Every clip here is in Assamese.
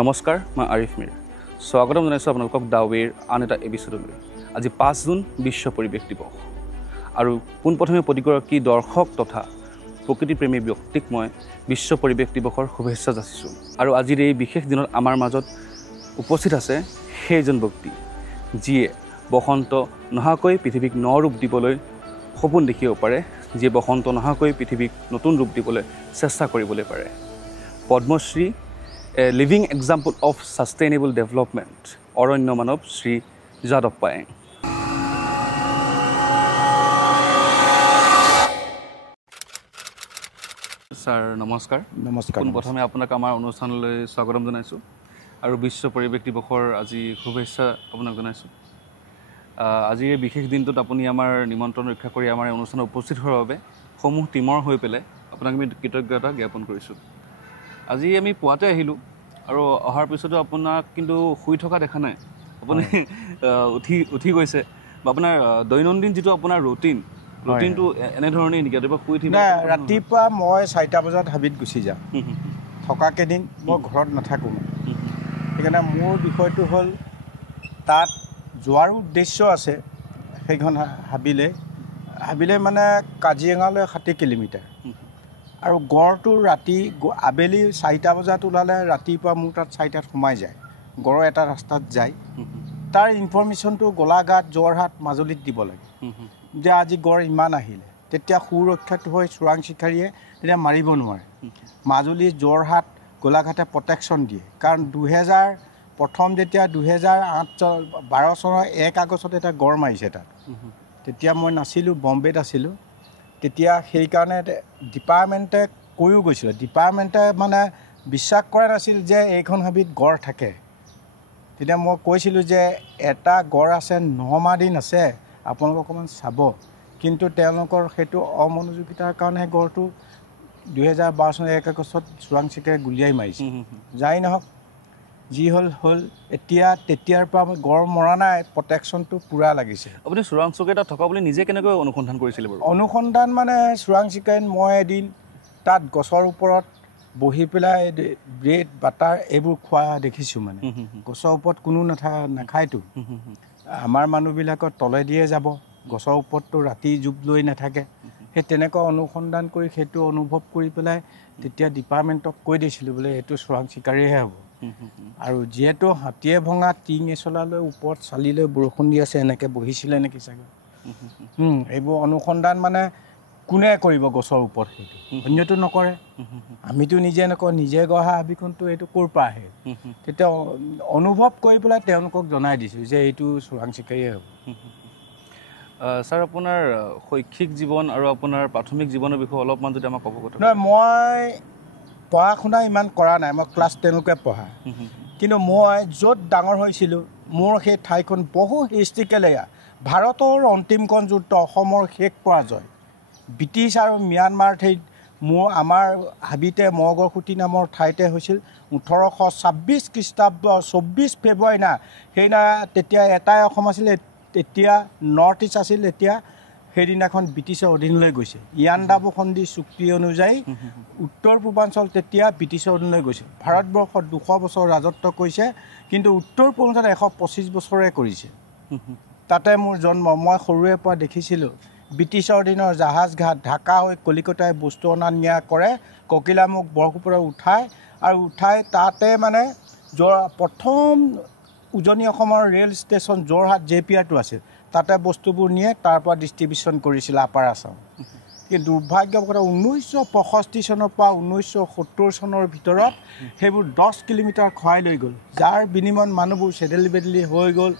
নমস্কাৰ, মই আৰিফ মিৰ। স্বাগতম জনাইছোঁ আপোনালোকক দাৱেৰ আন এটা এপিছডলৈ। আজি 5 জুন বিশ্ব পৰিৱেশ দিৱস আৰু পোনপ্ৰথমে প্ৰতিগৰাকী দৰ্শক তথা প্ৰকৃতিপ্ৰেমী ব্যক্তিক মই বিশ্ব পৰিৱেশ দিৱসৰ শুভেচ্ছা যাচিছোঁ। আৰু আজিৰ এই বিশেষ দিনত আমাৰ মাজত উপস্থিত আছে সেইজন ব্যক্তি যিয়ে বসন্ত নহাকৈ পৃথিৱীক ন ৰূপ দিবলৈ সপোন দেখিব পাৰে, যিয়ে বসন্ত নহাকৈ পৃথিৱীক নতুন ৰূপ দিবলৈ চেষ্টা কৰিবলৈ পাৰে। Padmashri A living example of sustainable development, অৰণ্য মানৱ শ্ৰী যাদৱ পায়েং। ছাৰ নমস্কাৰ। নমস্কাৰ। পোনপ্ৰথমে আপোনাক আমাৰ অনুষ্ঠানলৈ স্বাগতম জনাইছোঁ আৰু বিশ্ব পৰিৱেশ দিৱসৰ আজি শুভেচ্ছা আপোনাক জনাইছোঁ। আজিৰ এই বিশেষ দিনটোত আপুনি আমাৰ নিমন্ত্ৰণ ৰক্ষা কৰি আমাৰ এই অনুষ্ঠানত উপস্থিত হোৱাৰ বাবে সমূহ টীমৰ হৈ পেলাই আপোনাক আমি কৃতজ্ঞতা জ্ঞাপন কৰিছোঁ। আজি আমি পুৱাতে আহিলোঁ আৰু অহাৰ পিছতো আপোনাক কিন্তু শুই থকা দেখা নাই। আপুনি উঠি গৈছে বা আপোনাৰ দৈনন্দিন যিটো আপোনাৰ ৰুটিনটো এনেধৰণেই নেকি? ৰাতিপুৱা শুই উঠি ৰাতিপুৱা মই 4টা বজাত হাবিত গুচি যাওঁ। থকা কেইদিন মই ঘৰত নাথাকোঁ। সেইকাৰণে মোৰ বিষয়টো হ'ল তাত যোৱাৰো উদ্দেশ্য আছে। সেইখন হাবিলে মানে কাজিৰঙালৈ 60 কিলোমিটাৰ আৰু গড়টো ৰাতি আবেলি 4টা বজাত ওলালে ৰাতিপুৱা মোৰ তাত 4টাত সোমাই যায়। গড় এটা ৰাস্তাত যায়, তাৰ ইনফৰমেশ্যনটো গোলাঘাট, যোৰহাট, মাজুলীত দিব লাগে যে আজি গড় ইমান আহিলে। তেতিয়া সুৰক্ষাটো হৈ চোৰাং চিকাৰীয়ে তেতিয়া মাৰিব নোৱাৰে। মাজুলী, যোৰহাট, গোলাঘাটে প্ৰটেকশ্যন দিয়ে, কাৰণ প্ৰথম যেতিয়া 2012 চনৰ 1 আগষ্টত এটা গড় মাৰিছে তাত। তেতিয়া মই নাছিলোঁ, বম্বেত আছিলোঁ। তেতিয়া সেইকাৰণে ডিপাৰ্টমেণ্টে কৈও গৈছিলোঁ। ডিপাৰ্টমেণ্টে মানে বিশ্বাস কৰা নাছিল যে এইখন হাবিত গড় থাকে। তেতিয়া মই কৈছিলোঁ যে এটা গড় আছে, 9 মাহ দিন আছে, আপোনালোকে অকণমান চাব। কিন্তু তেওঁলোকৰ সেইটো অমনোযোগিতাৰ কাৰণে গড়টো 2012 চনৰ 1 আগষ্টত চোৰাং চিকাৰীয়ে গুলীয়াই মাৰিছে। যাই নহওক, যি হ'ল এতিয়া তেতিয়াৰ পৰা গড় মৰা নাই, প্ৰটেকশ্যনটো পূৰা লাগিছে। আপুনি চোৰাং চিকাৰী থকা বুলি নিজে কেনেকৈ অনুসন্ধান কৰিছিলে বাৰু? অনুসন্ধান মানে চোৰাং চিকাৰীত মই এদিন তাত গছৰ ওপৰত বহি পেলাই ব্ৰেড, বাটাৰ এইবোৰ খোৱা দেখিছোঁ। মানে গছৰ ওপৰত কোনো নাখায়তো। আমাৰ মানুহবিলাকৰ তলেদিয়ে যাব, গছৰ ওপৰততো ৰাতি জোপ লৈ নাথাকে। সেই তেনেকুৱা অনুসন্ধান কৰি সেইটো অনুভৱ কৰি পেলাই তেতিয়া ডিপাৰ্টমেণ্টক কৈ দিছিলোঁ বোলে এইটো চোৰাং চিকাৰীহে হ'ব। আৰু যিহেতু হাতীয়ে ভঙা টিং এচলালৈ ওপৰত চালিলৈ বৰষুণ দি আছে, এনেকৈ বহিছিলে নেকি চাগে। এইবোৰ অনুসন্ধান মানে কোনে কৰিব গছৰ ওপৰত? সেইটো অন্যটো নকৰে, আমিতো নিজে নকৰোঁ। নিজে গঢ়া হাবিখনটো এইটো ক'ৰ পৰা আহে? তেতিয়া অনুভৱ কৰি পেলাই তেওঁলোকক জনাই দিছোঁ যে এইটো চোৰাং চিকাৰীয়ে হ'ব। ছাৰ, আপোনাৰ শৈক্ষিক জীৱন আৰু আপোনাৰ প্ৰাথমিক জীৱনৰ বিষয়ে অলপমান যদি আমাক অৱগত। নহয়, মই পঢ়া শুনা ইমান কৰা নাই, মই ক্লাছ 10লৈকে পঢ়া। কিন্তু মই য'ত ডাঙৰ হৈছিলোঁ, মোৰ সেই ঠাইখন বহু হিষ্ট্ৰিকেল এৰিয়া। ভাৰতৰ অন্তিমখন যুদ্ধ, অসমৰ শেষ পৰাজয়, ব্ৰিটিছ আৰু ম্যানমাৰ আমাৰ হাবিতে মগৰসুঁতি নামৰ ঠাইতে হৈছিল 1826 খ্ৰীষ্টাব্দ 24 ফেব্ৰুৱাৰী না। সেইদিনা তেতিয়া এটাই অসম আছিলে, তেতিয়া নৰ্থ ইষ্ট আছিল। এতিয়া সেইদিনাখন ব্ৰিটিছৰ অধীনলৈ গৈছে। ইয়াণ্ডাবু সন্ধি চুক্তি অনুযায়ী উত্তৰ পূৰ্বাঞ্চল তেতিয়া ব্ৰিটিছৰ অধীনলৈ গৈছে। ভাৰতবৰ্ষত 200 বছৰ ৰাজত্ব কৰিছে, কিন্তু উত্তৰ পূৰ্বাঞ্চলত 125 বছৰে কৰিছে। তাতে মোৰ জন্ম। মই সৰুৰে পৰা দেখিছিলোঁ ব্ৰিটিছৰ দিনৰ জাহাজ ঘাট, ঢাকা হৈ কলিকতাই বস্তু অনা নিয়া কৰে, ককিলামুখ বৰষুণৰ উঠাই তাতে মানে প্ৰথম উজনি অসমৰ ৰেল ষ্টেচন যোৰহাট JPRটো আছিল, তাতে বস্তুবোৰ নিয়ে, তাৰ পৰা ডিষ্ট্ৰিবিউশ্যন কৰিছিল আপাৰ আছাম। কিন্তু দুৰ্ভাগ্যবশতঃ 1965 চনৰ পৰা 1970 চনৰ ভিতৰত সেইবোৰ 10 কিলোমিটাৰ খহাই লৈ গ'ল, যাৰ বিনিময়ত মানুহবোৰ চেদেলি বেদেলি হৈ গ'ল।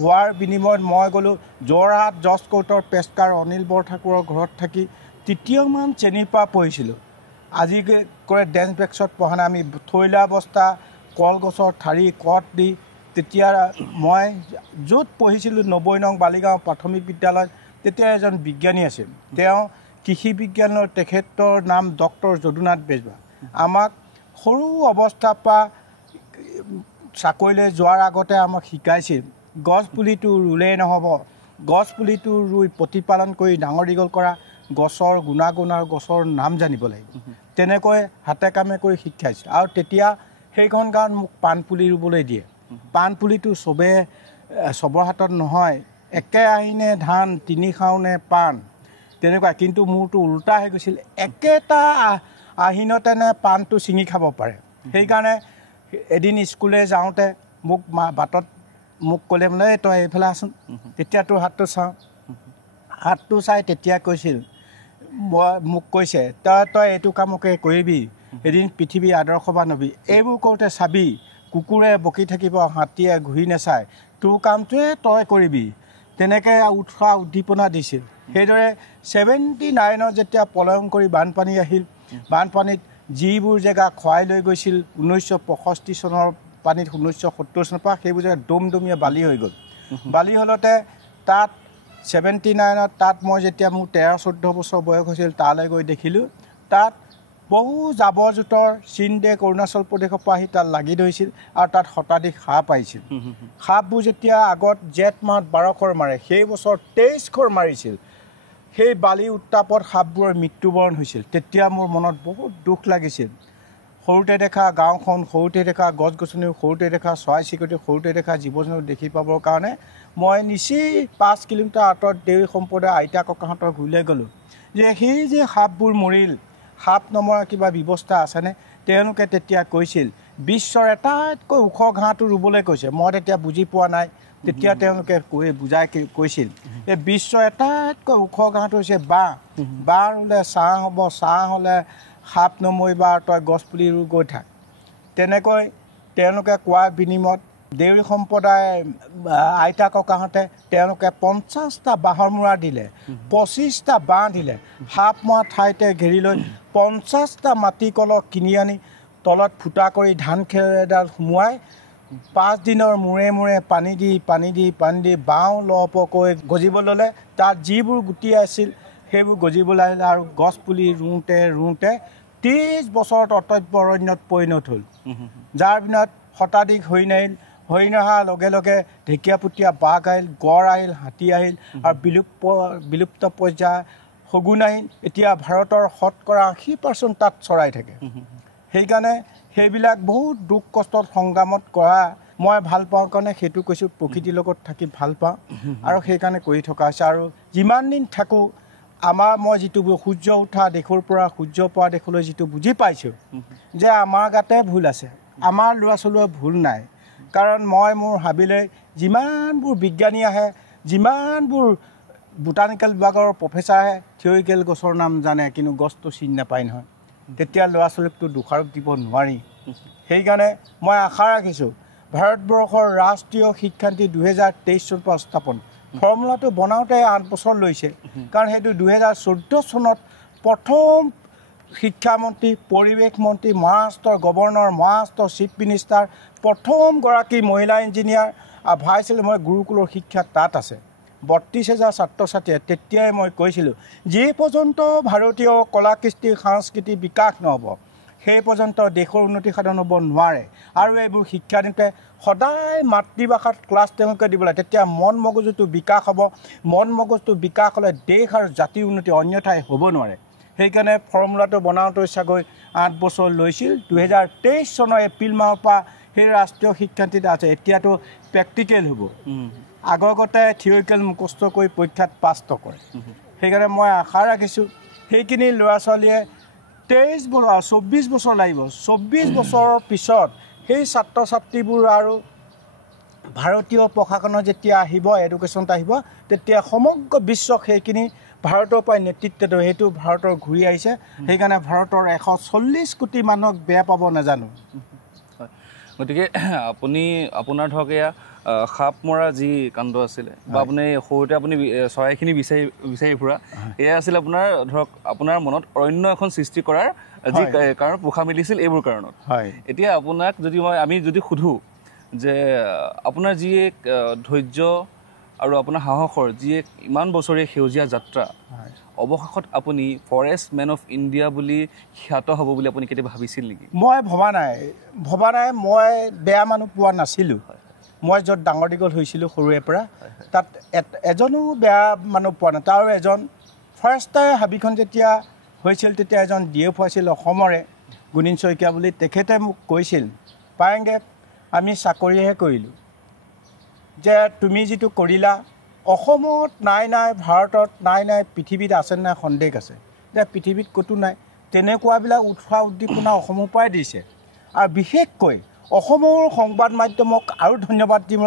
হোৱাৰ বিনিময়ত মই গ'লোঁ যোৰহাট জজ কোৰ্টৰ পেস্কাৰ অনিল বৰঠাকুৰৰ ঘৰত থাকি 3য়মান শ্ৰেণীৰ পৰা পঢ়িছিলোঁ। আজি কৰে ডেন্স বেক্সত পঢ়া নাই, আমি থৈলা বস্তা, কলগছৰ ঠাৰি, কট দি। তেতিয়া মই য'ত পঢ়িছিলোঁ 90 নং বালিগাঁও প্ৰাথমিক বিদ্যালয়ত, তেতিয়া এজন বিজ্ঞানী আছিল। তেওঁ কৃষি বিজ্ঞানৰ, তেখেতৰ নাম ডক্টৰ যদুনাথ বেজবৰুৱা। আমাক সৰু অৱস্থাৰ পৰা চাকৰিলৈ যোৱাৰ আগতে আমাক শিকাইছিল গছ পুলিটো ৰুলেই নহ'ব, গছ পুলিটো ৰুই প্ৰতিপালন কৰি ডাঙৰ দীঘল কৰা, গছৰ গুণাগুণ আৰু গছৰ নাম জানিব লাগিব। তেনেকৈ হাতে কামে কৰি শিকাইছিল। আৰু তেতিয়া সেইখন গাঁৱত মোক পাণ পুলি ৰুবলৈ দিয়ে পাণ পুলিটো চবৰ হাতত নহয় একে আহিনে ধান 3 খাওনে পাণ তেনেকুৱা কিন্তু মোৰটো উল্টা হৈ গৈছিল একেটা আহিনতেনে পাণটো ছিঙি খাব পাৰে সেইকাৰণে এদিন স্কুলে যাওঁতে মোক বাটত মোক ক'লে মানে তই এইফালে আছোন তেতিয়া তোৰ হাতটো চাই তেতিয়া কৈছিল মোক কৈছে তই এইটো কামকে কৰিবি এদিন পৃথিৱী আদৰ্শবান হ'বি এইবোৰ কৰোঁতে চাবি কুকুৰে বকি থাকিব হাতীয়ে ঘূৰি নাচায় তোৰ কামটোৱে তই কৰিবি তেনেকৈ উৎসাহ উদ্দীপনা দিছিল সেইদৰে 79ত যেতিয়া পলায়ন কৰি বানপানী আহিল বানপানীত যিবোৰ জেগা খোৱাই লৈ গৈছিল 1965 চনৰ পানীত 1970 চনৰ পৰা সেইবোৰ জেগা দমদমীয়া বালি হৈ গ'ল বালি হ'লতে তাত 79ত তাত মই যেতিয়া মোৰ 13-14 বছৰ বয়স হৈছিল তালৈ গৈ দেখিলোঁ তাত বহু জাবৰ জোঁথৰ চীন দেশ অৰুণাচল প্ৰদেশৰ পৰা আহি তাত লাগি ধৰিছিল আৰু তাত শতাধিক সাপ আহিছিল সাপবোৰ যেতিয়া আগত জেঠ মাহত 12 খৰ মাৰে সেই বছৰ 23 খৰ মাৰিছিল সেই বালি উত্তাপত সাপবোৰৰ মৃত্যুবৰণ হৈছিল তেতিয়া মোৰ মনত বহুত দুখ লাগিছিল সৰুতে দেখা গাঁওখন সৰুতে দেখা গছ গছনি সৰুতে দেখা চৰাই চিৰিকটি সৰুতে দেখা জীৱ জন্তু দেখি পাবৰ কাৰণে মই নিচেই 5 কিলোমিটাৰ আঁতৰত দেউৰী সম্প্ৰদায়ৰ আইতা ককাহঁতৰ ঘূৰিলৈ গ'লোঁ যে সেই যে সাপবোৰ মৰিল সাপ নমৰা কিবা ব্যৱস্থা আছেনে তেওঁলোকে তেতিয়া কৈছিল বিশ্বৰ আটাইতকৈ ওখ ঘাঁহটো ৰুবলৈ কৈছে মই তেতিয়া বুজি পোৱা নাই তেতিয়া তেওঁলোকে বুজাই কৈছিল এই বিশ্বৰ আটাইতকৈ ওখ ঘাঁহটো হৈছে বাঁহ ৰুলে ছাঁ হ'ব ছাঁ হ'লে সাপ নমৰিবা তই গছপুলি ৰুই গৈ থাক তেনেকৈ তেওঁলোকে কোৱাৰ বিনিময়ত দেউৰী সম্প্ৰদায় আইতা ককাহঁতে তেওঁলোকে 50টা বাঁহৰ মূৰা দিলে 25টা বাঁহ দিলে সাপ মৰা ঠাইতে ঘেৰি লৈ 50টা মাটি কলহ কিনি আনি তলত ফুটা কৰি ধান খেৰ এডাল সোমোৱাই 5 দিনৰ মূৰে মূৰে পানী দি বাঁহ লহপহকৈ গজিব ল'লে তাত যিবোৰ গুটি আছিল সেইবোৰ গজিবলৈ আহিলে আৰু গছপুলি ৰুওঁতে 30 বছৰত অটব্য অৰণ্যত পৰিণত হ'ল যাৰ বিনত শতাধিক হৰিণ আহিল হৰিণ অহাৰ লগে লগে ঢেকীয়াপতীয়া বাঘ আহিল গড় আহিল হাতী আহিল আৰু বিলুপ্ত পৰ্যায়ৰ শগুন আহিল এতিয়া ভাৰতৰ শতকৰা 80% তাত চৰাই থাকে সেইকাৰণে সেইবিলাক বহুত দুখ কষ্টত সংগ্ৰামত কৰা মই ভাল পাওঁ কাৰণে সেইটো কৈছোঁ প্ৰকৃতিৰ লগত থাকি ভাল পাওঁ আৰু সেইকাৰণে কৰি থকা হৈছে আৰু যিমান দিন থাকোঁ মই যিটো সূৰ্য উঠা দেশৰ পৰা সূৰ্য পৰা দেশলৈ যিটো বুজি পাইছোঁ যে আমাৰ গাতে ভুল আছে আমাৰ ল'ৰা ছোৱালীৰ ভুল নাই কাৰণ মই মোৰ হাবিলৈ যিমানবোৰ বিজ্ঞানী আহে যিমানবোৰ বোটানিকেল বিভাগৰ প্ৰফেচাৰ আহে থিয়ৰিকেল গছৰ নাম জানে কিন্তু গছটো চিনি নাপায় নহয় তেতিয়া ল'ৰা ছোৱালীকতো দোষাৰোপ দিব নোৱাৰি সেইকাৰণে মই আশা ৰাখিছোঁ ভাৰতবৰ্ষৰ ৰাষ্ট্ৰীয় শিক্ষানীতি 2023 চনৰ পৰা স্থাপন ফৰ্মুলাটো বনাওঁতে 8 বছৰ লৈছে কাৰণ সেইটো 2014 চনত প্ৰথম শিক্ষামন্ত্ৰী পৰিৱেশ মন্ত্ৰী মহাৰাষ্ট্ৰৰ গভৰ্ণৰ মহাৰাষ্ট্ৰৰ চিফ মিনিষ্টাৰ প্ৰথমগৰাকী মহিলা ইঞ্জিনিয়াৰ আৰু ভাইচ মই গুৰুকুলৰ শিক্ষা তাত আছে 32,000 ছাত্ৰ ছাত্ৰীয়ে তেতিয়াই মই কৈছিলোঁ যে পৰ্যন্ত ভাৰতীয় কলা কৃষ্টি সংস্কৃতি বিকাশ নহ'ব সেই পৰ্যন্ত দেশৰ উন্নতি সাধন হ'ব নোৱাৰে আৰু এইবোৰ শিক্ষানীতিতে সদায় মাতৃভাষাত ক্লাছ তেওঁলোকে দিব লাগে তেতিয়া মন মগজুটো বিকাশ হ'ব মন মগজুটো বিকাশ হ'লে দেশ আৰু জাতিৰ উন্নতি অন্যথাই হ'ব নোৱাৰে সেইকাৰণে ফৰ্মুলাটো বনাওঁতে চাগৈ 8 বছৰ লৈছিল 2023 চনৰ এপ্ৰিল মাহৰ পৰা সেই ৰাষ্ট্ৰীয় শিক্ষানীতিত আছে এতিয়াতো প্ৰেক্টিকেল হ'ব আগতে থিয়ৰিকেল মুখস্থ কৰি পৰীক্ষাত পাছ কৰে সেইকাৰণে মই আশা ৰাখিছোঁ সেইখিনি ল'ৰা ছোৱালীয়ে 24 বছৰ লাগিব 24 বছৰৰ পিছত সেই ছাত্ৰ ছাত্ৰীবোৰ আৰু ভাৰতীয় প্ৰশাসনৰ যেতিয়া আহিব এডুকেশ্যনত আহিব তেতিয়া সমগ্ৰ বিশ্বক সেইখিনি ভাৰতৰ পৰাই নেতৃত্ব দিব সেইটো ভাৰতৰ ঘূৰি আহিছে সেইকাৰণে ভাৰতৰ 140 কোটি মানুহক বেয়া পাব নাজানো গতিকে আপোনাৰ ধৰক এয়া সাপ মৰা যি কাণ্ড আছিলে বা আপুনি সৰুতে আপুনি চৰাইখিনি বিচাৰি ফুৰা এয়া আছিল আপোনাৰ ধৰক আপোনাৰ মনত অৰণ্য এখন সৃষ্টি কৰাৰ যি কাৰণ পোখা মিলিছিল এইবোৰ কাৰণত এতিয়া আপোনাক আমি যদি সোধোঁ যে আপোনাৰ যি এক ধৈৰ্য আৰু আপোনাৰ সাহসৰ যি এক ইমান বছৰীয়া সেউজীয়া যাত্ৰা অৱশেষত আপুনি ফৰেষ্ট মেন অফ ইণ্ডিয়া বুলি খ্যাত হ'ব বুলি আপুনি কেতিয়াবা ভাবিছিল নেকি মই ভবা নাই মই বেয়া মানুহ পোৱা নাছিলোঁ মই য'ত ডাঙৰ দীঘল হৈছিলোঁ সৰুৰে পৰা তাত এজনো বেয়া মানুহ পোৱা নাই তাৰ এজন ফাৰ্ষ্ট টাইম হাবিখন যেতিয়া হৈছিল তেতিয়া এজন DF আছিল অসমৰে গুণীন শইকীয়া বুলি তেখেতে মোক কৈছিল পায়েংগে আমি চাকৰিহে কৰিলোঁ যে তুমি যিটো কৰিলা অসমত নাই ভাৰতত নাই পৃথিৱীত আছে নাই সন্দেহ আছে যে পৃথিৱীত ক'তো নাই তেনেকুৱাবিলাক উৎসাহ উদ্দীপনা অসমৰ পৰাই দিছে আৰু বিশেষকৈ অসমৰ সংবাদ মাধ্যমক আৰু ধন্যবাদ দিম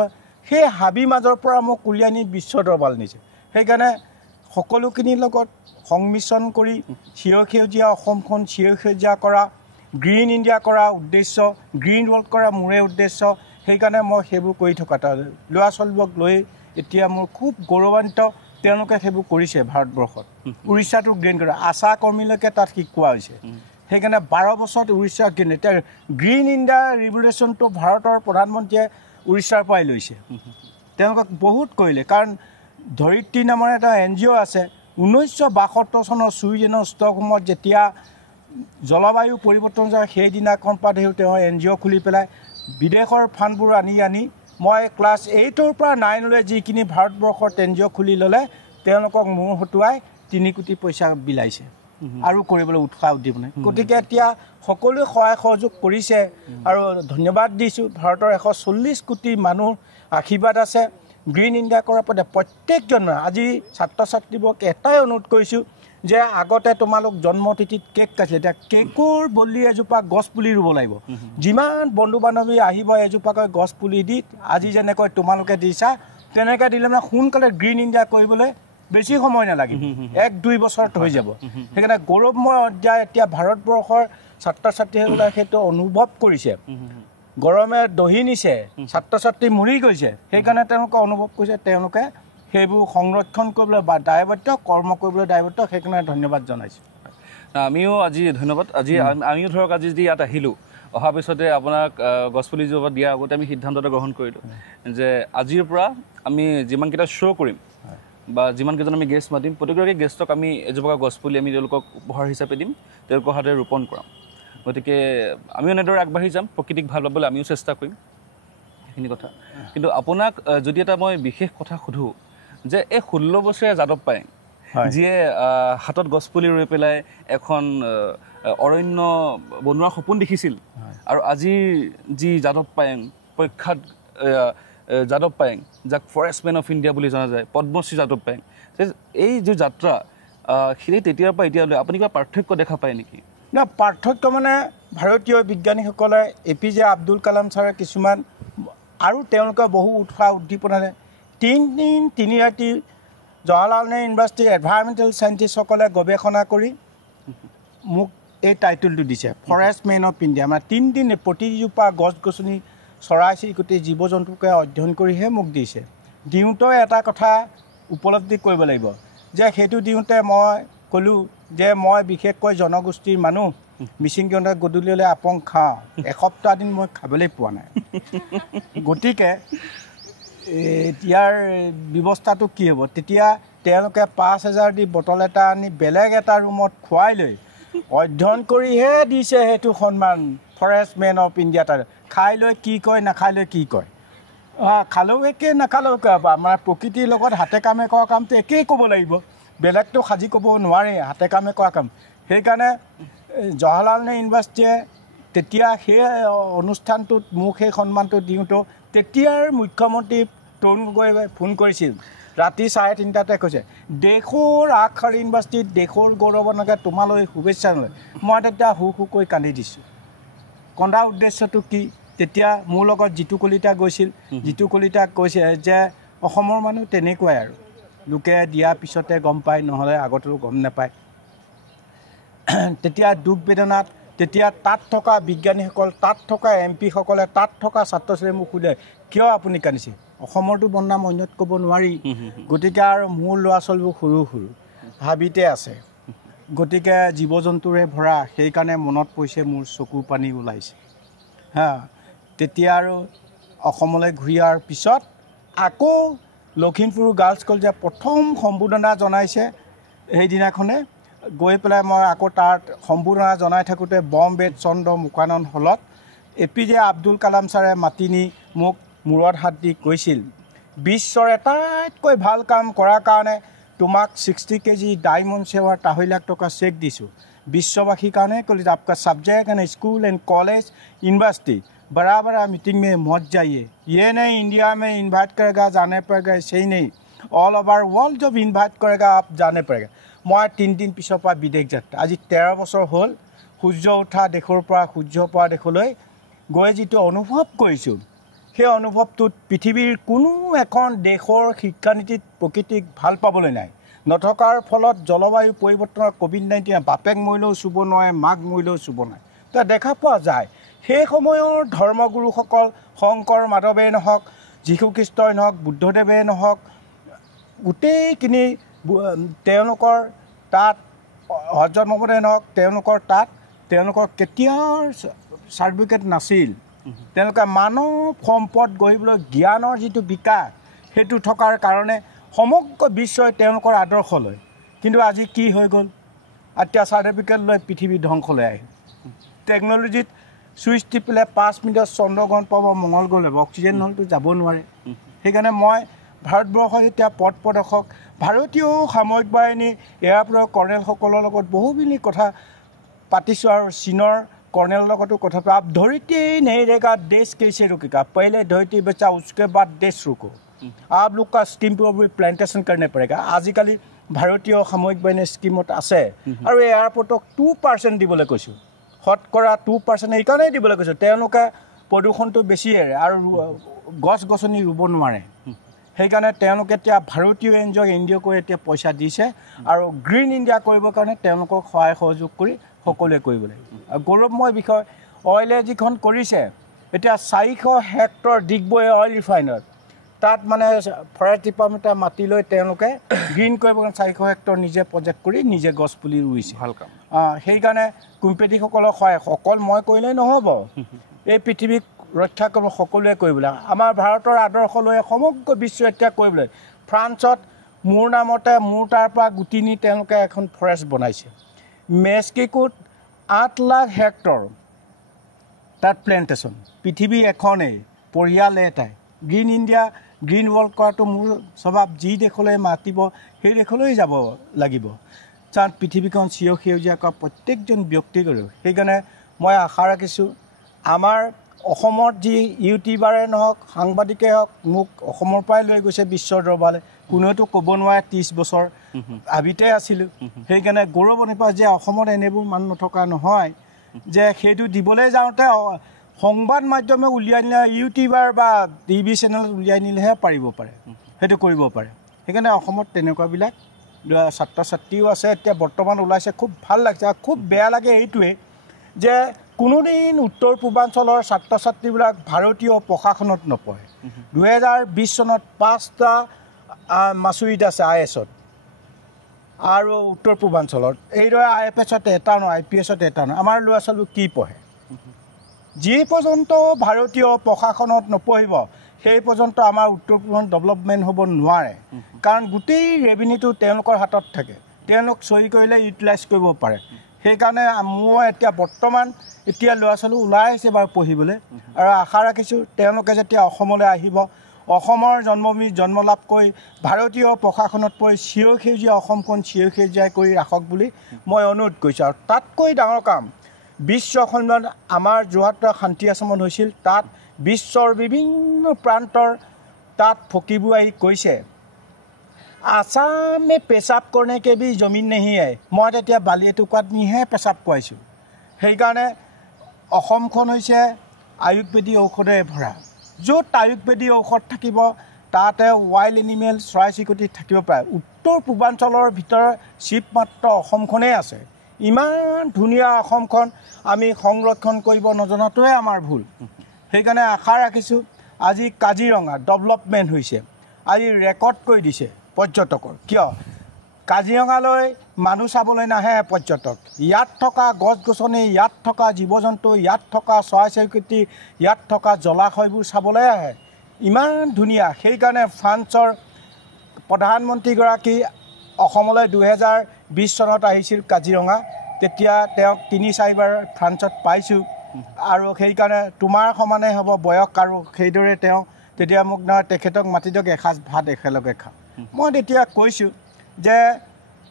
সেই হাবি মাজৰ পৰা মোক উলিয়াই নি বিশ্ব দৰবাৰলৈ নিছে সেইকাৰণে সকলোখিনিৰ লগত সংমিশ্ৰণ কৰি চিৰসেউজীয়া অসমখন চিৰসেউজীয়া কৰা গ্ৰীণ ইণ্ডিয়া কৰা উদ্দেশ্য গ্ৰীণ ৱৰ্ল্ড কৰা মোৰে উদ্দেশ্য সেইকাৰণে মই সেইবোৰ কৰি থকা ল'ৰা ছোৱালীবোৰক লৈ এতিয়া মোৰ খুব গৌৰৱান্বিত তেওঁলোকে সেইবোৰ কৰিছে ভাৰতবৰ্ষত উৰিষ্যাটো গ্ৰীণ কৰে আশা কৰ্মীলৈকে তাত শিকোৱা হৈছে সেইকাৰণে 12 বছৰত উৰিষ্যা গ্ৰীণ এতিয়া গ্ৰীণ ইণ্ডিয়া ৰিভলিউশ্যনটো ভাৰতৰ প্ৰধানমন্ত্ৰীয়ে উৰিষ্যাৰ পৰাই লৈছে তেওঁলোকক বহুত কৰিলে কাৰণ ধৰিত্ৰী নামৰ এটা NGO আছে 1972 চনৰ ছুইডেনৰ ষ্টকহোমত যেতিয়া জলবায়ু পৰিৱৰ্তন যায় সেইদিনাখন পৰা ধৰি তেওঁ NGO খুলি পেলাই বিদেশৰ ফাণ্ডবোৰ আনি মই ক্লাছ 8ৰ পৰা 9লৈ যিখিনি ভাৰতবৰ্ষৰ NGO খুলি ল'লে তেওঁলোকক মূৰ হতুৱাই 3 কোটি পইচা বিলাইছে আৰু কৰিবলৈ উৎসাহ উদ্দীপনা গতিকে এতিয়া সকলোৱে সহায় সহযোগ কৰিছে আৰু ধন্যবাদ দিছোঁ ভাৰতৰ 140 কোটি মানুহ আশীৰ্বাদ আছে গ্ৰীণ ইণ্ডিয়া কৰাৰ পৰা প্ৰত্যেকজন আজি ছাত্ৰ ছাত্ৰীবোৰক এটাই অনুৰোধ কৰিছোঁ যে আগতে তোমালোক জন্মতিথিত কেক কাটিলে এতিয়া কেকৰ বলি এজোপা গছ পুলি ৰুব লাগিব যিমান বন্ধু বান্ধৱী আহিব এজোপাকৈ গছ পুলি দি আজি যেনেকৈ তোমালোকে দিছা তেনেকৈ দিলে মানে সোনকালে গ্ৰীণ ইণ্ডিয়া কৰিবলৈ বেছি সময় নালাগে 1-2 বছৰত হৈ যাব সেইকাৰণে গৌৰৱময় অধ্যায় এতিয়া ভাৰতবৰ্ষৰ ছাত্ৰ ছাত্ৰীসকলে সেইটো অনুভৱ কৰিছে গৰমে দহি নিছে ছাত্ৰ ছাত্ৰী মৰি গৈছে সেইকাৰণে তেওঁলোকে অনুভৱ কৰিছে তেওঁলোকে সেইবোৰ সংৰক্ষণ কৰিবলৈ বা দায়বদ্ধ কৰ্ম কৰিবলৈ দায়বদ্ধ সেইকাৰণে ধন্যবাদ জনাইছোঁ আমিও আজি ধন্যবাদ আজি আমিও ধৰক আজি যদি ইয়াত আহিলোঁ অহাৰ পিছতে আপোনাক গছপুলি জোপা দিয়াৰ আগতে আমি সিদ্ধান্ত এটা গ্ৰহণ কৰিলোঁ যে আজিৰ পৰা আমি যিমানকেইটা শ্ব' কৰিম বা যিমানকেইজন আমি গেষ্ট মাতিম প্ৰতিগৰাকী গেষ্টক আমি এজোপা গছপুলি আমি তেওঁলোকক উপহাৰ হিচাপে দিম তেওঁলোকৰ হাতেৰে ৰোপণ কৰাম গতিকে আমিও এনেদৰে আগবাঢ়ি যাম প্ৰকৃতিক ভাল পাবলৈ আমিও চেষ্টা কৰিম সেইখিনি কথা কিন্তু আপোনাক যদি এটা মই বিশেষ কথা সোধোঁ যে এই 16 বছৰীয়া যাদৱ পায়েং যিয়ে হাতত গছপুলি ৰুই পেলাই এখন অৰণ্য বনোৱাৰ সপোন দেখিছিল আৰু আজি যি যাদৱ পায়েং প্ৰখ্যাত যাদৱ পায়েং যাক ফৰেষ্টমেন অফ ইণ্ডিয়া বুলি জনা যায় পদ্মশ্ৰী যাদৱ পায়েং এই যি যাত্ৰা সেই তেতিয়াৰ পৰা এতিয়ালৈ আপুনি কিবা পাৰ্থক্য দেখা পায় নেকি না পাৰ্থক্য মানে ভাৰতীয় বিজ্ঞানীসকলে APJ আব্দুল কালাম ছাৰে কিছুমান আৰু তেওঁলোকে বহু উৎসাহ উদ্দীপনাৰে 3 দিন 3 ৰাতি জৱাহৰলাল নেহৰু ইউনিভাৰ্চিটিৰ এনভাইৰনমেণ্টেল চাইণ্টিষ্টসকলে গৱেষণা কৰি মোক এই টাইটেলটো দিছে ফৰেষ্টমেন অফ ইণ্ডিয়া মানে 3 দিন প্ৰতিজোপা গছ গছনি চৰাই চিৰিকটি জীৱ জন্তুকে অধ্যয়ন কৰিহে মোক দিছে দিওঁতে এটা কথা উপলব্ধি কৰিব লাগিব যে সেইটো দিওঁতে মই ক'লোঁ যে মই বিশেষকৈ জনগোষ্ঠীৰ মানুহ মিচিং জনতাই গধূলিলৈ আপং খাওঁ এসপ্তাহ দিন মই খাবলৈ পোৱা নাই গতিকে ইয়াৰ ব্যৱস্থাটো কি হ'ব তেতিয়া তেওঁলোকে 5000 দি বটল এটা আনি বেলেগ এটা ৰুমত খুৱাই লৈ অধ্যয়ন কৰিহে দিছে সেইটো সন্মান ফৰেষ্টমেন অফ ইণ্ডিয়া তাৰ খাই লৈ কি কয় নাখাই লৈ কি কয় খালেও একে নাখালেও আমাৰ প্ৰকৃতিৰ লগত হাতে কামে কৰা কামটো একেই ক'ব লাগিব বেলেগটো সাজি ক'ব নোৱাৰে হাতে কামে কৰা কাম সেইকাৰণে জৱাহৰলাল নেহৰু ইউনিভাৰ্চিটিয়ে তেতিয়া সেই অনুষ্ঠানটোত মোক সেই সন্মানটো দিওঁতে তেতিয়াৰ মুখ্যমন্ত্ৰী তৰুণ গগৈয়ে ফোন কৰিছিল ৰাতি 3:30 কৈছে দেশৰ আগশাৰী ইউনিভাৰ্চিটিত দেশৰ গৌৰৱনকে তোমালৈ শুভেচ্ছা নলয় মই তেতিয়া হুকৈ কান্দি দিছোঁ কন্দা উদ্দেশ্যটো কি তেতিয়া মোৰ লগত জিতু কলিতা গৈছিল জিতু কলিতা কৈছে যে অসমৰ মানুহ তেনেকুৱাই আৰু লোকে দিয়াৰ পিছতে গম পায় নহ'লে আগতেও গম নাপায় তেতিয়া দুখ বেদনাত তেতিয়া তাত থকা বিজ্ঞানীসকল তাত থকা MP সকলে তাত থকা ছাত্ৰ ছাত্ৰীয়ে মোক সুধে কিয় আপুনি কান্দিছে অসমৰটো বদনাম অন্যত ক'ব নোৱাৰি গতিকে আৰু মোৰ ল'ৰা ছোৱালীবোৰ সৰু সৰু হাবিতে আছে গতিকে জীৱ জন্তুৰে ভৰা সেইকাৰণে মনত পৰিছে মোৰ চকু পানী ওলাইছে তেতিয়া আৰু অসমলৈ ঘূৰি অহাৰ পিছত আকৌ লখিমপুৰ গাৰ্লছ কলেজে প্ৰথম সম্বোধনা জনাইছে সেইদিনাখনে গৈ পেলাই মই আকৌ তাত সম্বোধনা জনাই থাকোঁতে বম্বেত চন্দ্ৰ মুকানন হলত APJ আব্দুল কালাম ছাৰে মাতি নি মোক মূৰত হাত দি কৈছিল বিশ্বৰ এটাইতকৈ ভাল কাম কৰাৰ কাৰণে তোমাক 60 kg ডায়মণ্ড সেৱাৰ 2.5 লাখ টকা চেক দিছোঁ বিশ্ববাসীৰ কাৰণে ক'লে आपका subject and school and college university बड़ा बड़ा मीटिंग में मत जाइए, ये नहीं इंडिया में इन्वाइट करेगा जाने पड़ेगा, सही नहीं, ऑल ओवर वर्ल्ड जब इन्वाइट करेगा आप जाने पड़ेगा। मैं 3 दिन पिछर पर विदेश যাত্ৰা, আজি 13 বছৰ হ'ল সূৰ্য উঠা দেশৰ পৰা সূৰ্য পৰা দেশলৈ গৈ যিটো অনুভৱ কৰিছোঁ, সেই অনুভৱটোত পৃথিৱীৰ কোনো এখন দেশৰ শিক্ষানীতিত প্ৰকৃতিক ভাল পাবলৈ নাই। নথকাৰ ফলত জলবায়ু পৰিৱৰ্তনৰ কোভিড-19 বাপেক মৰিলেও চুব নোৱাৰে, মাক মৰিলেও চুব নোৱাৰে। তো দেখা পোৱা যায় সেই সময়ৰ ধৰ্মগুৰুসকল শংকৰ মাধৱেই নহওক, যীশুখ্ৰীষ্টই নহওক, বুদ্ধদেৱে নহওক, গোটেইখিনি তেওঁলোকৰ তাত হজৰত মহম্মদে নহওক, তেওঁলোকৰ কেতিয়াও চাৰ্টিফিকেট নাছিল। তেওঁলোকে মানৱ সম্পদ গঢ়িবলৈ জ্ঞানৰ যিটো বিকাশ সেইটো থকাৰ কাৰণে সমগ্ৰ বিশ্বই তেওঁলোকৰ আদৰ্শ লয়। কিন্তু আজি কি হৈ গ'ল, এতিয়া চাৰ্টিফিকেট লৈ পৃথিৱী ধ্বংসলৈ আহিল। টেকন'লজিত ছুইচ টিপিলে 5 মিনিটত চন্দ্ৰগ্ৰহণ পাব, মংগল গ্ৰহ ল'ব, অক্সিজেন নহ'লেতো যাব নোৱাৰে। সেইকাৰণে মই ভাৰতবৰ্ষৰ এতিয়া পথ প্ৰদৰ্শক ভাৰতীয় সামৰিক বাহিনী এয়াৰপৰ্টৰ কৰ্ণেলসকলৰ লগত বহুখিনি কথা পাতিছোঁ আৰু চীনৰ কৰ্ণেলৰ লগতো কথা পাতি। आप धरती नहीं रहेगा देश कैसे रुकेगा, पहले धरती बचा उसके बाद देश रुको, आप लोग का स्कीम पर भी प्लांटेशन करने पड़ेगा। आजिकाলি ভাৰতীয় সামৰিক বাহিনীৰ স্কিমত আছে আৰু এয়াৰপৰ্টক 2% দিবলৈ কৈছোঁ, শতকৰা 2% এইকাৰণেই দিবলৈ কৈছোঁ, তেওঁলোকে প্ৰদূষণটো বেছি এৰে আৰু গছ গছনি ৰুব নোৱাৰে। সেইকাৰণে তেওঁলোকে এতিয়া ভাৰতীয় এনজিঅ'ক ইণ্ডিয়াকো এতিয়া পইচা দিছে আৰু গ্ৰীণ ইণ্ডিয়া কৰিবৰ কাৰণে তেওঁলোকক সহায় সহযোগ কৰি সকলোৱে কৰিব লাগিব। আৰু গৌৰৱময় বিষয়, অইলে যিখন কৰিছে এতিয়া 400 হেক্টৰ ডিগবৈ অইল ৰিফাইনাৰ, তাত মানে ফৰেষ্ট ডিপাৰ্টমেণ্টে মাতি লৈ তেওঁলোকে গ্ৰীণ কৰিবৰ কাৰণে 400 হেক্টৰ নিজে প্ৰজেক্ট কৰি নিজে গছপুলি ৰুইছে। ভাল কাম। সেইকাৰণে কোম্পেনীসকলক সহায় অকল মই কৰিলেই নহ'ব, এই পৃথিৱীক ৰক্ষা কৰিব সকলোৱে কৰিবলৈ। আমাৰ ভাৰতৰ আদৰ্শ লৈ সমগ্ৰ বিশ্ব এতিয়া কৰিবলৈ ফ্ৰান্সত মোৰ নামতে মোৰ তাৰ পৰা গুটি নি তেওঁলোকে এখন ফৰেষ্ট বনাইছে। মেক্সিকোত 8 লাখ হেক্টৰ তাত প্লেণ্টেশ্যন, পৃথিৱী এখনেই, পৰিয়াল এটাই। গ্ৰীণ ইণ্ডিয়া গ্ৰীণ ৱৰ্ল্ড কৰাটো মোৰ স্বভাৱ, যি দেশলৈ মাতিব সেই দেশলৈ যাব লাগিব, কাৰণ পৃথিৱীখন সেউজীয়া কৰা প্ৰত্যেকজন ব্যক্তি কৰোঁ। সেইকাৰণে মই আশা ৰাখিছোঁ আমাৰ অসমত যি ইউটিউবাৰে নহওক, সাংবাদিকে হওক, মোক অসমৰ পৰাই লৈ গৈছে বিশ্বৰ দৰবাৰলৈ, কোনেওতো ক'ব নোৱাৰে 30 বছৰ আবিতে আছিলোঁ। সেইকাৰণে গৌৰৱ অনুভৱ যে অসমত এনেবোৰ মানুহ নথকা নহয়, যে সেইটো দিবলৈ যাওঁতে সংবাদ মাধ্যমে উলিয়াই নিলে, ইউটিউবাৰ বা টিভি চেনেলত উলিয়াই নিলেহে পাৰিব পাৰে, সেইটো কৰিব পাৰে। সেইকাৰণে অসমত তেনেকুৱাবিলাক ছাত্ৰ ছাত্ৰীও আছে, এতিয়া বৰ্তমান ওলাইছে, খুব ভাল লাগিছে। আৰু খুব বেয়া লাগে এইটোৱে যে কোনোদিন উত্তৰ পূৰ্বাঞ্চলৰ ছাত্ৰ ছাত্ৰীবিলাক ভাৰতীয় প্ৰশাসনত নপঢ়ে। 2020 চনত 5টা মাচুৰিত আছে IASত আৰু উত্তৰ পূৰ্বাঞ্চলত, এইদৰে IFSত এটা নহয়, IPSত এটা নহয়। আমাৰ ল'ৰা ছোৱালী কি পঢ়ে? যি পৰ্যন্ত ভাৰতীয় প্ৰশাসনত নপঢ়িব সেই পৰ্যন্ত আমাৰ উত্তৰ পূৰ্বাঞ্চল ডেভেলপমেণ্ট হ'ব নোৱাৰে, কাৰণ গোটেই ৰেভিনিউটো তেওঁলোকৰ হাতত থাকে, তেওঁলোক চহী কৰিলে ইউটিলাইজ কৰিব পাৰে। সেইকাৰণে মই এতিয়া বৰ্তমান ল'ৰা ছোৱালী ওলাই আহিছে বাৰু পঢ়িবলৈ, আৰু আশা ৰাখিছোঁ তেওঁলোকে যেতিয়া অসমলৈ আহিব, অসমৰ জন্মভূমিত জন্ম লাভ কৰি ভাৰতীয় প্ৰশাসনত পৰি সেউজীয়া অসমখন সেউজীয়া কৰি ৰাখক বুলি মই অনুৰোধ কৰিছোঁ। আৰু তাতকৈ ডাঙৰ কাম, বিশ্ব সন্মিলন আমাৰ যোৰহাটৰ শান্তি আশ্ৰমত হৈছিল, তাত বিশ্বৰ বিভিন্ন প্ৰান্তৰ তাত ফকীবোৰ আহি কৈছে আসাম में पेशाब करने के भी जमीन नहीं है। মই তেতিয়া বালি এটুকুৰাত নিহে পেচাব কৰাইছোঁ। সেইকাৰণে অসমখন হৈছে আয়ুৰ্বেদিক ঔষধেৰে ভৰা, য'ত আয়ুৰ্বেদিক ঔষধ থাকিব তাতে ৱাইল্ড এনিমেল চৰাই চিৰিকটি থাকিব পাৰে। উত্তৰ পূৰ্বাঞ্চলৰ ভিতৰত চিপ মাত্ৰ অসমখনেই আছে। ইমান ধুনীয়া অসমখন আমি সংৰক্ষণ কৰিব নজনাটোৱে আমাৰ ভুল। সেইকাৰণে আশা ৰাখিছোঁ আজি কাজিৰঙা ডেভেলপমেণ্ট হৈছে, আজি ৰেকৰ্ড কৰি দিছে পৰ্যটকৰ। কিয় কাজিৰঙালৈ মানুহ চাবলৈ নাহে পৰ্যটক, ইয়াত থকা গছ গছনি, ইয়াত থকা জীৱ জন্তু, ইয়াত থকা চৰাই চিৰিকটি, ইয়াত থকা জলাশয়বোৰ চাবলৈ আহে, ইমান ধুনীয়া। সেইকাৰণে ফ্ৰান্সৰ প্ৰধানমন্ত্ৰীগৰাকী অসমলৈ 2020 চনত আহিছিল কাজিৰঙা, তেতিয়া তেওঁক 3-4বাৰ ফ্ৰান্সত পাইছোঁ, আৰু সেইকাৰণে তোমাৰ সমানে হ'ব বয়স, আৰু সেইদৰে তেওঁ তেতিয়া মোক নহয় তেখেতক মাতি দিয়ক এসাঁজ ভাত একেলগে খাওঁ। মই তেতিয়া কৈছোঁ যে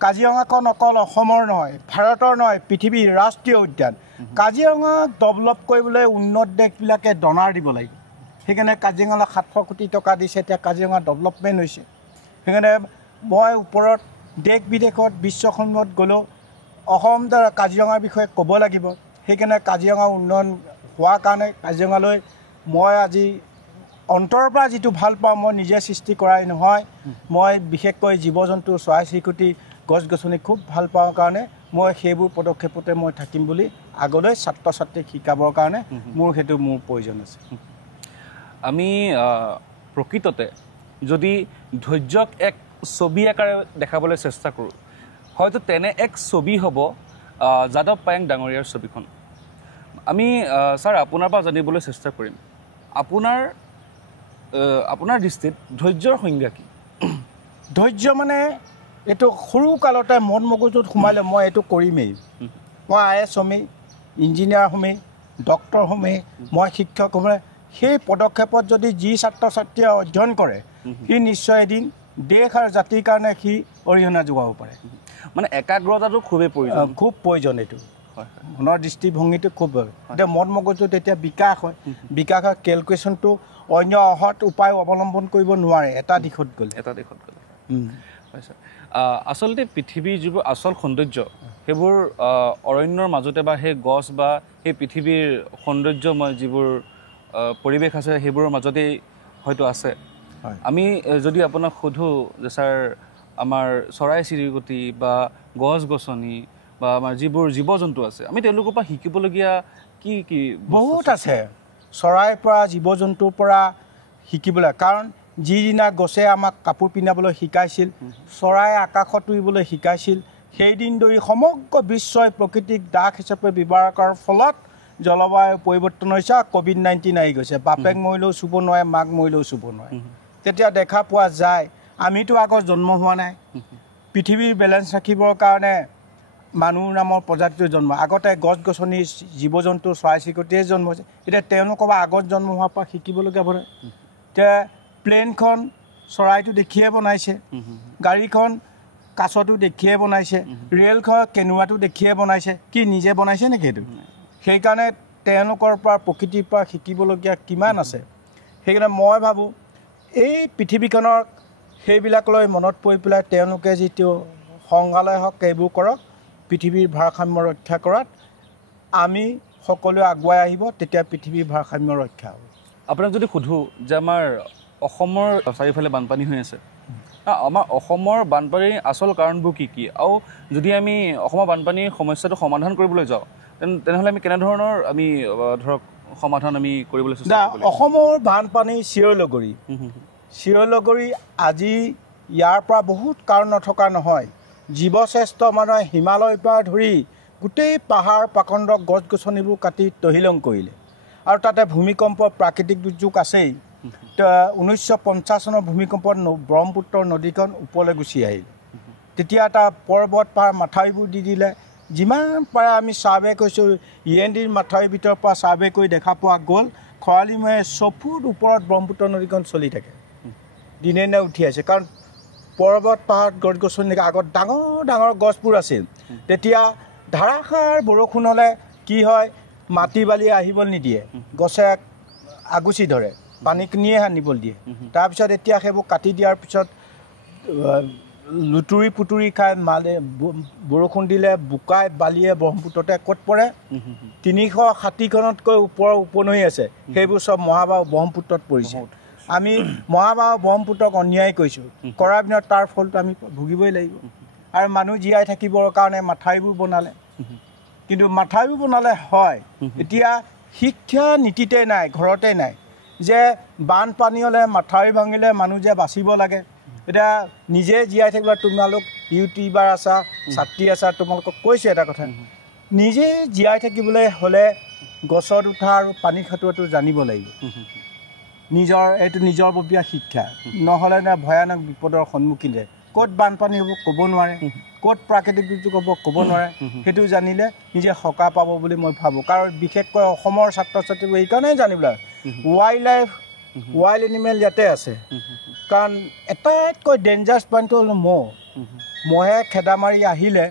কাজিৰঙাখন অকল অসমৰ নহয়, ভাৰতৰ নহয়, পৃথিৱীৰ ৰাষ্ট্ৰীয় উদ্যান। কাজিৰঙাক ডেভেলপ কৰিবলৈ উন্নত দেশবিলাকে ডনাৰ দিব লাগিব সেইকাৰণে কাজিৰঙালৈ 700 কোটি টকা দিছে এতিয়া কাজিৰঙা ডেভেলপমেণ্ট হৈছে সেইকাৰণে মই ওপৰত দেশ বিদেশত বিশ্বখনত গ'লেও অসম কাজিৰঙাৰ বিষয়ে ক'ব লাগিব সেইকাৰণে কাজিৰঙা উন্নয়ন হোৱাৰ কাৰণে কাজিৰঙালৈ মই আজি অন্তৰৰ পৰা যিটো ভাল পাওঁ মই নিজে সৃষ্টি কৰাই নহয় মই বিশেষকৈ জীৱ জন্তু চৰাই চিৰিকটি গছ গছনি খুব ভাল পাওঁ কাৰণে মই সেইবোৰ পদক্ষেপতে মই থাকিম বুলি আগলৈ ছাত্ৰ ছাত্ৰীক শিকাবৰ কাৰণে মোৰ প্ৰয়োজন আছে আমি প্ৰকৃততে যদি ধৈৰ্যক এক ছবি আকাৰে দেখাবলৈ চেষ্টা কৰোঁ হয়তো তেনে এক ছবি হ'ব যাদৱ পায়েং ডাঙৰীয়াৰ ছবিখন আমি ছাৰ আপোনাৰ পৰা জানিবলৈ চেষ্টা কৰিম আপোনাৰ দৃষ্টিত ধৈৰ্যৰ সংজ্ঞা কি ধৈৰ্য মানে এইটো সৰু কালতে মন মগজুত সোমালে মই এইটো কৰিমেই মই IAS হ'মেই ইঞ্জিনিয়াৰ হ'মেই ডক্টৰ হ'মেই মই শিক্ষক হ'মেই সেই পদক্ষেপত যদি যি ছাত্ৰ ছাত্ৰীয়ে অধ্যয়ন কৰে সি নিশ্চয় এদিন দেশ আৰু জাতিৰ কাৰণে সি অৰিহণা যোগাব পাৰে মানে একাগ্ৰতাটো খুবেই প্ৰয়োজন খুব প্ৰয়োজন এইটো মনৰ দৃষ্টিভংগীটো খুব এতিয়া মন মগজুত এতিয়া বিকাশ হয় বিকাশৰ কেলকুলেশ্যনটো অন্য অহৎ উপায় অৱলম্বন কৰিব নোৱাৰে এটা দিশত গ'লে হয় ছাৰ আচলতে পৃথিৱীৰ যিবোৰ আচল সৌন্দৰ্য সেইবোৰ অৰণ্যৰ মাজতে বা সেই গছ বা সেই পৃথিৱীৰ সৌন্দৰ্যময় যিবোৰ পৰিৱেশ আছে সেইবোৰৰ মাজতেই হয়তো আছে আমি যদি আপোনাক সোধোঁ যে ছাৰ আমাৰ চৰাই চিৰিকটি বা গছ গছনি বা আমাৰ যিবোৰ জীৱ জন্তু আছে আমি তেওঁলোকৰ পৰা শিকিবলগীয়া কি কি বহুত আছে চৰাইৰ পৰা জীৱ জন্তুৰ পৰা শিকিবলৈ কাৰণ যিদিনা গছে আমাক কাপোৰ পিন্ধাবলৈ শিকাইছিল চৰাই আকাশত উৰিবলৈ শিকাইছিল সেইদিন ধৰি সমগ্ৰ বিশ্বই প্ৰকৃতিক দাস হিচাপে ব্যৱহাৰ কৰাৰ ফলত জলবায়ু পৰিৱৰ্তন হৈছে COVID-19 আহি গৈছে বাপেক মৰিলেও চুব নোৱাৰে মাক মৰিলেও চুব নোৱাৰে তেতিয়া দেখা পোৱা যায় আমিতো আগত জন্ম হোৱা নাই পৃথিৱীৰ বেলেঞ্চ ৰাখিবৰ কাৰণে মানুহ নামৰ প্ৰজাতিৰ জন্ম আগতে গছ গছনি জীৱ জন্তু চৰাই চিৰিকটিয়ে জন্ম হৈছে এতিয়া তেওঁলোকৰ আগত জন্ম হোৱাৰ পৰা শিকিবলগীয়া পৰে এতিয়া প্লেনখন চৰাইটো দেখিয়ে বনাইছে গাড়ীখন কাছটো দেখিয়ে বনাইছে ৰেলখন কেনুৱাটো দেখিয়ে বনাইছে কি নিজে বনাইছে নেকি সেইটো সেইকাৰণে তেওঁলোকৰ পৰা প্ৰকৃতিৰ পৰা শিকিবলগীয়া কিমান আছে সেইকাৰণে মই ভাবোঁ এই পৃথিৱীখনৰ সেইবিলাকলৈ মনত পৰি পেলাই তেওঁলোকে যিটো সংগ্ৰহালয় হওক এইবোৰ কৰক পৃথিৱীৰ ভাৰসাম্য ৰক্ষা কৰাত আমি সকলোৱে আগুৱাই আহিব তেতিয়া পৃথিৱীৰ ভাৰসাম্য ৰক্ষা হ'ব আপোনাক যদি সোধোঁ যে আমাৰ অসমৰ চাৰিওফালে বানপানী হৈ আছে আমাৰ অসমৰ বানপানীৰ আচল কাৰণবোৰ কি কি আৰু যদি আমি অসমৰ বানপানীৰ সমস্যাটো সমাধান কৰিবলৈ যাওঁ তেনেহ'লে আমি কেনেধৰণৰ আমি ধৰক সমাধান আমি কৰিবলৈ চেষ্টা কৰিম অসমৰ বানপানী চিৰলগৰী আজি ইয়াৰ পৰা বহুত কাৰণ নথকা নহয় জীৱশ্ৰেষ্ঠ মানুহে হিমালয়ৰ পৰা ধৰি গোটেই পাহাৰ পাকণ্ড গছ গছনিবোৰ কাটি তহিলং কৰিলে আৰু তাতে ভূমিকম্প প্ৰাকৃতিক দুৰ্যোগ আছেই 1950 চনৰ ভূমিকম্পত ব্ৰহ্মপুত্ৰ নদীখন ওপৰলৈ গুচি আহিল তেতিয়া এটা পৰ্বত পাহাৰ মাথাউৰিবোৰ দি দিলে যিমান পাৰে আমি ছাৰ্ভে কৰিছোঁ ENDৰ মাথাউৰিৰ ভিতৰৰ পৰা ছাৰ্ভে কৰি দেখা পোৱা গ'ল খৰালিমহে 6 ফুট ওপৰত ব্ৰহ্মপুত্ৰ নদীখন চলি থাকে দিনে দিনে উঠি আছে কাৰণ পৰ্বত পাহাৰত গছ গছনি আগত ডাঙৰ ডাঙৰ গছবোৰ আছিল তেতিয়া ধাৰাসাৰ বৰষুণ হ'লে কি হয় মাটি বালি আহিবলৈ নিদিয়ে গছে আগুচি ধৰে পানী কিনিয়ে আনিবলৈ দিয়ে তাৰপিছত এতিয়া সেইবোৰ কাটি দিয়াৰ পিছত লুতুৰি পুতুৰি খাই মালে বৰষুণ দিলে বোকাই বালিয়ে ব্ৰহ্মপুত্ৰতে ক'ত পৰে 360খনতকৈ ওপৰৰ উপনৈ আছে সেইবোৰ চব মহাবাহু ব্ৰহ্মপুত্ৰত পৰিছে আমি মহাবাহু ব্ৰহ্মপুত্ৰক অন্যায় কৰিছোঁ কৰাৰ পিছত তাৰ ফলটো আমি ভুগিবই লাগিব আৰু মানুহ জীয়াই থাকিবৰ কাৰণে মাথাউৰিবোৰ বনালে কিন্তু মাথাউৰিবোৰ বনালে হয় এতিয়া শিক্ষা নীতিতে নাই ঘৰতে নাই যে বানপানী হ'লে মাথাউৰি ভাঙিলে মানুহ যে বাচিব লাগে এতিয়া নিজে জীয়াই থাকিবলৈ তোমালোক ইউটিউবাৰ আছা ছাত্ৰী আছা তোমালোকক কৈছোঁ এটা কথা নিজে জীয়াই থাকিবলৈ হ'লে গছত উঠা আৰু পানী খাটোৱাটো জানিব লাগিব এইটো নিজৰববীয়া শিক্ষা নহ'লে ভয়ানক বিপদৰ সন্মুখীন যায় ক'ত বানপানী হ'ব ক'ব নোৱাৰে ক'ত প্ৰাকৃতিক দুৰ্যোগ হ'ব ক'ব নোৱাৰে সেইটো জানিলে নিজে সকাহ পাব বুলি মই ভাবোঁ কাৰণ বিশেষকৈ অসমৰ ছাত্ৰ ছাত্ৰীবোৰ এইকাৰণেই জানিবলৈ ৱাইল্ড এনিমেল ইয়াতে আছে কাৰণ এটাইতকৈ ডেঞ্জাৰাছ পইণ্টটো হ'ল মহে খেদা মাৰি আহিলে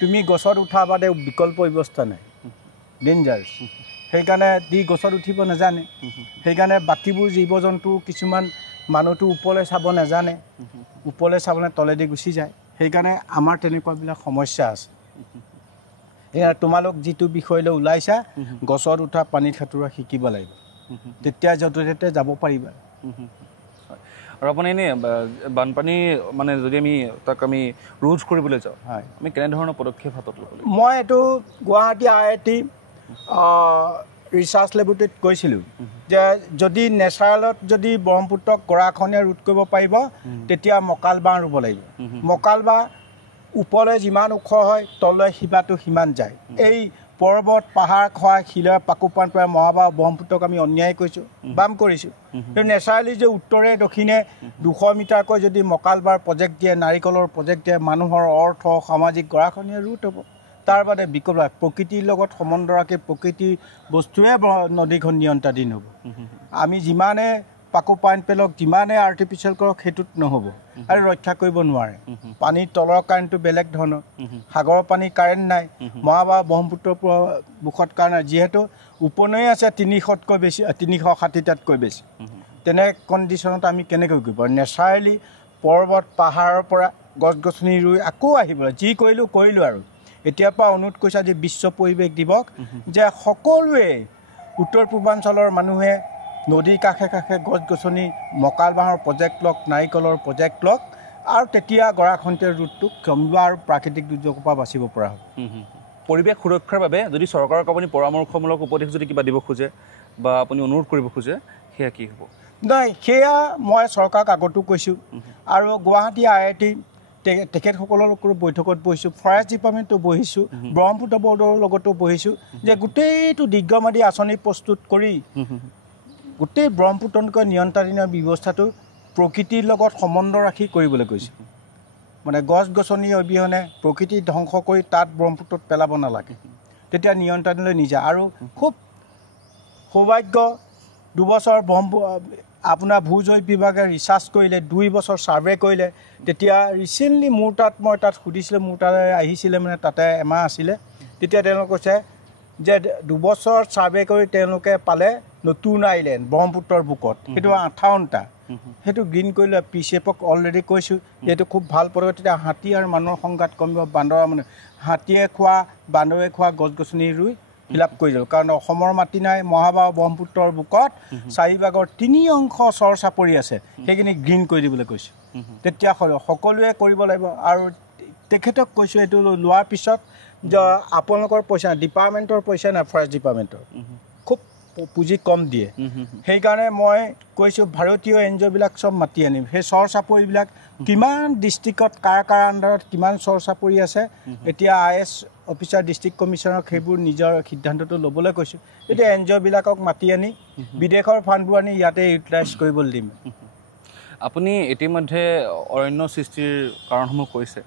তুমি গছত উঠা বাদে বিকল্প ব্যৱস্থা নাই ডেঞ্জাৰাছ সেইকাৰণে দি গছত উঠিব নাজানে সেইকাৰণে বাকীবোৰ জীৱ জন্তু কিছুমান মানুহটো ওপৰলৈ চাব নাজানে ওপৰলৈ চাবলৈ তলেদি গুচি যায় সেইকাৰণে আমাৰ তেনেকুৱাবিলাক সমস্যা আছে এয়া তোমালোক যিটো বিষয়লৈ ওলাইছা গছত উঠা পানীত সাঁতোৰা শিকিব লাগিব তেতিয়া য'তে ত'তে যাব পাৰিবা আৰু আপুনি এনেই বানপানী মানে যদি তাক আমি ৰোধ কৰিবলৈ যাওঁ হয় আমি কেনেধৰণৰ পদক্ষেপ হাতত ল'ব লাগিব মই এইটো গুৱাহাটী IIT ৰিচাৰ্চ লেবৰেটৰীত কৈছিলোঁ যে যদি নেচাৰেলত যদি ব্ৰহ্মপুত্ৰক গৰাখহনীয়া ৰোধ কৰিব পাৰিব তেতিয়া মকাল বাঁহ ৰুব লাগিব মকাল বাঁহ ওপৰলৈ যিমান ওখ হয় তললৈ সীমাটো সিমান যায় এই পৰ্বত পাহাৰ খোৱা শিলৰ পাকুপান পৰা মহাবাহু ব্ৰহ্মপুত্ৰক আমি অন্যায় কৰিছোঁ বাম কৰিছোঁ কিন্তু নেচাৰেলি যে উত্তৰে দক্ষিণে 200 মিটাৰকৈ যদি মকাল বাঁহৰ প্ৰজেক্ট দিয়ে নাৰিকলৰ প্ৰজেক্ট দিয়ে মানুহৰ অৰ্থ সামাজিক গৰাখহনীয়া ৰোধ হ'ব তাৰ বাদে বিকল্প প্ৰকৃতিৰ লগত সম্বন্ধ ৰাখি প্ৰকৃতিৰ বস্তুৱে নদীখন নিয়ন্ত্ৰণাধীন হ'ব আমি যিমানে পাকুপাইন পেলক যিমানে আৰ্টিফিচিয়েল কৰক সেইটোত নহ'ব আৰু ৰক্ষা কৰিব নোৱাৰে পানীৰ তলৰ কাৰেণ্টটো বেলেগ ধৰণৰ সাগৰৰ পানী কাৰেণ্ট নাই মহাবাহু ব্ৰহ্মপুত্ৰৰ বুকত কাৰেণ্ট নাই যিহেতু উপনৈ আছে 300তকৈ বেছি 360টাতকৈ বেছি তেনে কণ্ডিশ্যনত আমি কেনেকৈ কৰিব পাৰোঁ নেচাৰেলি পৰ্বত পাহাৰৰ পৰা গছ গছনি ৰুই আকৌ আহিবলৈ যি কৰিলোঁ আৰু এতিয়াৰ পৰা অনুৰোধ কৰিছা যে বিশ্ব পৰিৱেশ দিৱস যে সকলোৱে উত্তৰ পূৰ্বাঞ্চলৰ মানুহে নদীৰ কাষে কাষে গছ গছনি মকাল বাঁহৰ প্ৰজেক্ট লওক নাৰিকলৰ প্ৰজেক্ট লওক আৰু তেতিয়া গৰাখহনীয়াৰ ৰোধটো কমিব আৰু প্ৰাকৃতিক দুৰ্যোগৰ পৰা বাচিব পৰা হ'ব পৰিৱেশ সুৰক্ষাৰ বাবে যদি চৰকাৰক আপুনি পৰামৰ্শমূলক উপদেশ যদি কিবা দিব খোজে বা আপুনি অনুৰোধ কৰিব খোজে সেয়া কি হ'ব নাই সেয়া মই চৰকাৰক আগতো কৈছোঁ আৰু গুৱাহাটী IIT তেখেতসকলৰ বৈঠকত বহিছোঁ ফৰেষ্ট ডিপাৰ্টমেণ্টটো বহিছোঁ ব্ৰহ্মপুত্ৰ বৰ্ডৰ লগতো বহিছোঁ যে গোটেইটো দীৰ্ঘম্যাদী আঁচনি প্ৰস্তুত কৰি গোটেই ব্ৰহ্মপুত্ৰতকৈ নিয়ন্ত্ৰণীয় ব্যৱস্থাটো প্ৰকৃতিৰ লগত সম্বন্ধ ৰাখি কৰিবলৈ কৈছোঁ মানে গছ গছনি অবিহনে প্ৰকৃতি ধ্বংস কৰি তাত ব্ৰহ্মপুত্ৰত পেলাব নালাগে তেতিয়া নিয়ন্ত্ৰণলৈ নিজা আৰু খুব সৌভাগ্য 2 বছৰ আপোনাৰ ভূজৈৱ বিভাগে ৰিচাৰ্চ কৰিলে 2 বছৰ ছাৰ্ভে কৰিলে তেতিয়া ৰিচেণ্টলি মই তাত সুধিছিলোঁ মোৰ তালৈ আহিছিলে মানে তাতে এমাহ আছিলে তেতিয়া তেওঁলোকে কৈছে যে 2 বছৰ ছাৰ্ভে কৰি তেওঁলোকে পালে নতুন আইলেণ্ড ব্ৰহ্মপুত্ৰৰ বুকত সেইটো 58টা সেইটো গ্ৰীণ কৰিলে PCFক অলৰেডি কৈছোঁ এইটো খুব ভাল পদক্ষেপ তেতিয়া হাতী আৰু মানুহৰ সংঘাত কমিব বান্দৰৰ মানে হাতীয়ে খোৱা বান্দৰে খোৱা গছ গছনি ৰুই ফিল আপ কৰি দিলোঁ কাৰণ অসমৰ মাটি নাই মহাবাহু ব্ৰহ্মপুত্ৰৰ বুকত 4 ভাগৰ 3 অংশ চৰ চাপৰি আছে সেইখিনি গ্ৰীণ কৰি দিবলৈ কৈছোঁ তেতিয়া সকলোৱে কৰিব লাগিব আৰু তেখেতক কৈছোঁ এইটো লোৱাৰ পিছত যে আপোনালোকৰ পইচা ডিপাৰ্টমেণ্টৰ পইচা নাই ফৰেষ্ট ডিপাৰ্টমেণ্টৰ খুব পুঁজি কম দিয়ে সেইকাৰণে মই কৈছোঁ ভাৰতীয় NGOবিলাক চব মাতি আনিম সেই চৰ চাপৰিবিলাক কিমান ডিষ্ট্ৰিক্টত কাৰ আণ্ডাৰত কিমান চৰ চাপৰি আছে এতিয়া IS অফিচাৰ ডিষ্ট্ৰিক্ট কমিশ্যনক সেইবোৰ নিজৰ সিদ্ধান্তটো ল'বলৈ কৈছোঁ এতিয়া NGOবিলাকক মাতি আনি বিদেশৰ ফাণ্ডবোৰ আনি ইয়াতে ইউটিলাইজ কৰিবলৈ দিম আপুনি ইতিমধ্যে অৰণ্য সৃষ্টিৰ কাৰণসমূহ কৈছে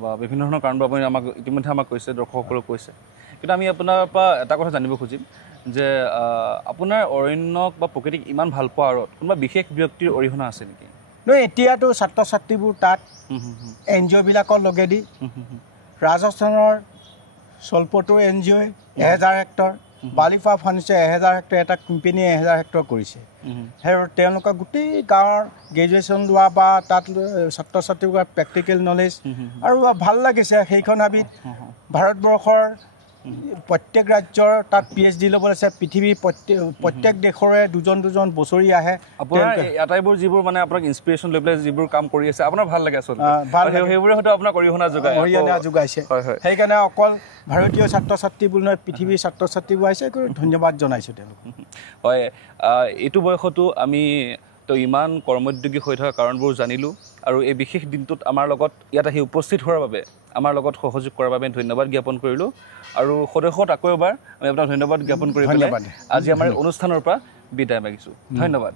বা বিভিন্ন ধৰণৰ কাৰণবোৰ আপুনি ইতিমধ্যে আমাক কৈছে দৰ্শকসকলক কৈছে কিন্তু আমি আপোনাৰ পৰা এটা কথা জানিব খুজিম যে আপোনাৰ অৰণ্যক বা প্ৰকৃতিক ইমান ভাল পোৱাৰ আঁৰত কোনোবা বিশেষ ব্যক্তিৰ অৰিহণা আছে নেকি নহয় এতিয়াতো ছাত্ৰ ছাত্ৰীবোৰ তাত NGOবিলাকৰ লগেদি ৰাজস্থানৰ চলপটৰ NGO 1000 হেক্টৰ বালিফা ফাৰ্নিচাৰ 1000 হেক্টৰ এটা কোম্পানীয়ে 1000 হেক্টৰ কৰিছে সেই তেওঁলোকে গোটেই গাঁৱৰ গ্ৰেজুৱেশ্যন লোৱা বা তাত ছাত্ৰ ছাত্ৰীবোৰৰ প্ৰেক্টিকেল নলেজ আৰু ভাল লাগিছে সেইখন হাবিত ভাৰতবৰ্ষৰ প্ৰত্যেক ৰাজ্যৰ তাত PhD ল'ব আছে পৃথিৱীৰ প্ৰত্যেক দেশৰে দুজন বছৰি আহে আপোনাৰ আটাইবোৰ যিবোৰ মানে আপোনাক ইনস্পিৰেশ্যন লৈ পেলাই যিবোৰ কাম কৰি আছে আপোনাৰ ভাল লাগে আচলতে সেইবোৰে হয়তো আপোনাক অৰিহণা যোগাইছে সেইকাৰণে অকল ভাৰতীয় ছাত্ৰ ছাত্ৰীবোৰ নহয় পৃথিৱীৰ ছাত্ৰ ছাত্ৰীবোৰ আহিছে ধন্যবাদ জনাইছোঁ তেওঁলোক হয় এইটো বয়সতো আমি তো ইমান কৰ্মোদ্যোগী হৈ থকা কাৰণবোৰ জানিলোঁ আৰু এই বিশেষ দিনটোত আমাৰ লগত ইয়াত আহি উপস্থিত হোৱাৰ বাবে আমাৰ লগত সহযোগ কৰাৰ বাবে ধন্যবাদ জ্ঞাপন কৰিলোঁ আৰু সদস্যত আকৌ এবাৰ আমি আপোনাক ধন্যবাদ জ্ঞাপন কৰি পেলাই আজি আমাৰ অনুষ্ঠানৰ পৰা বিদায় মাগিছোঁ ধন্যবাদ